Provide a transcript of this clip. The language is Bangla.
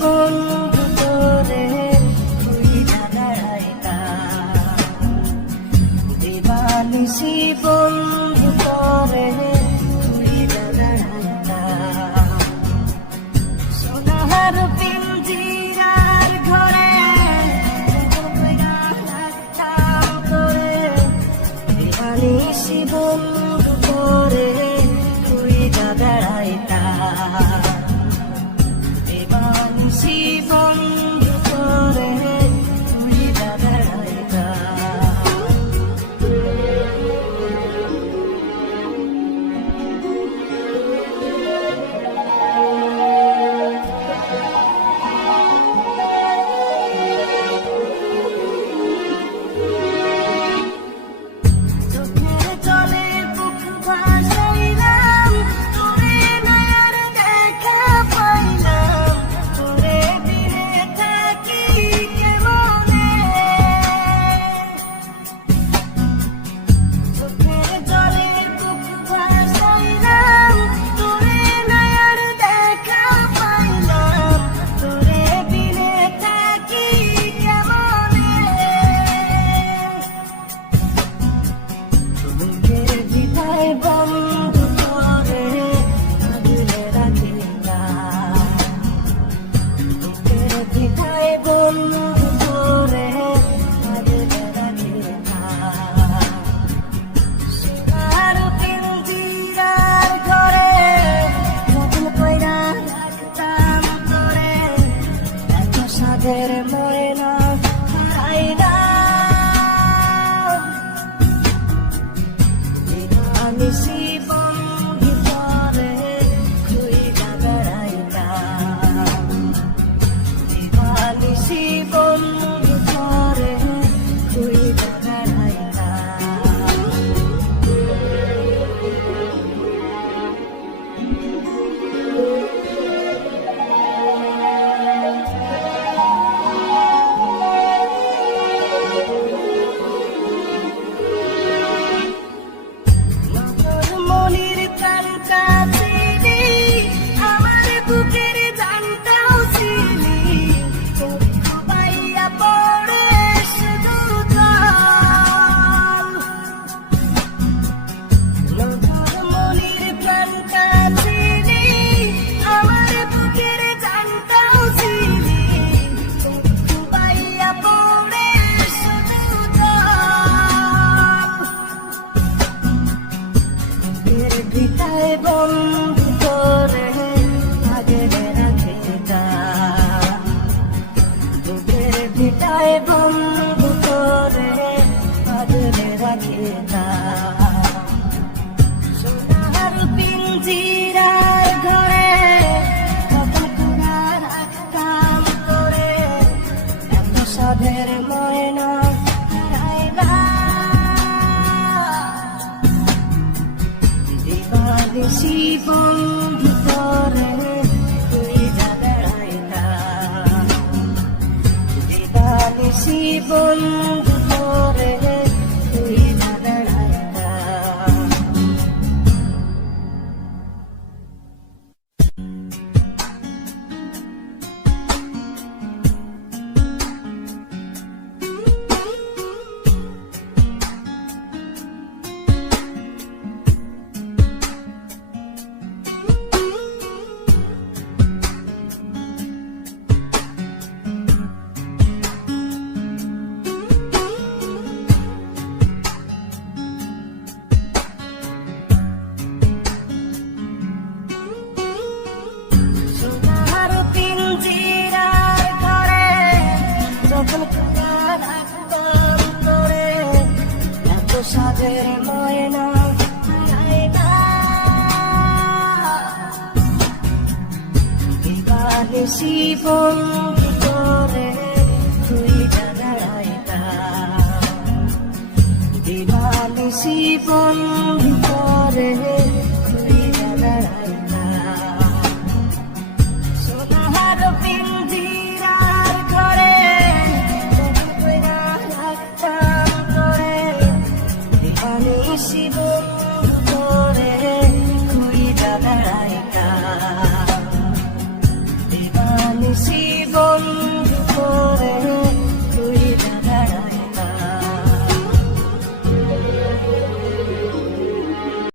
বন্ধু তোরে তুই দাঁড়াইতা দিবানিসি বন্ধু তোরে তুই দাঁড়াইতা সোনার পিঞ্জিরার ঘরে রাখতাম তোরে দিবানিসি বন্ধু তোরে তুই দাঁড়াইতা বন্ধু তোরে তুই দাঁড়াইতা চোখের জলে বুক ভাসাইলাম তোরে নয়ার দেখা পাইলাম তোরে দিনে থাকি কেমনে চোখের জলে বুক ভাসাইলাম তোরে নয়ার দেখা পাইলাম তোরে দিনে থাকি কেমনে বুকের ভিটায় বন্ধু তোরে আগলে রাখি না বুকের ভিটায় বন্ধু তোরে আগলে রাখি না সোনার পিঞ্জিরার ঘরে যত্ন কইরা রাখতাম তোরে এত সাধের ময়না হারাইলা দিবানিসি বন্ধু তোরে তুই দাঁড়াইতা দিবানিসি বন্ধু তোরে তুই দাঁড়াইতা মনির কান্তা ছিলি আমার বুকের জানটাও ছিলি চক্ষু পাইয়া পড়ে শুধু জল মনির কান্তা ছিলি আমার বুকের জানটাও ছিলি চক্ষু পাইয়া পড়ে শুধু জল বুকের ভিটায় বন্ধু তোরে আগলে রাখিতা বুকের ভিটায় বন্ধু তোরে আগলে রাখিতা সোনার পিঞ্জিরার ঘরে যত্ন কইরা রাখতাম তোরে এত সাধের ময়না হারাইলা দিবানিসি বন্ধু তোরে তুই দাঁড়াইতা দিবানিসি বন্ধু তোরে তুই দাঁড়াইতা সোনার পিঞ্জিরার ঘরে যত্ন কইরা রাখতাম তোরে এত সাধের ময়না হারাইলা দিবানিসি বন্ধু তোরে তুই দাঁড়াইতা দিবানিসি বন্ধু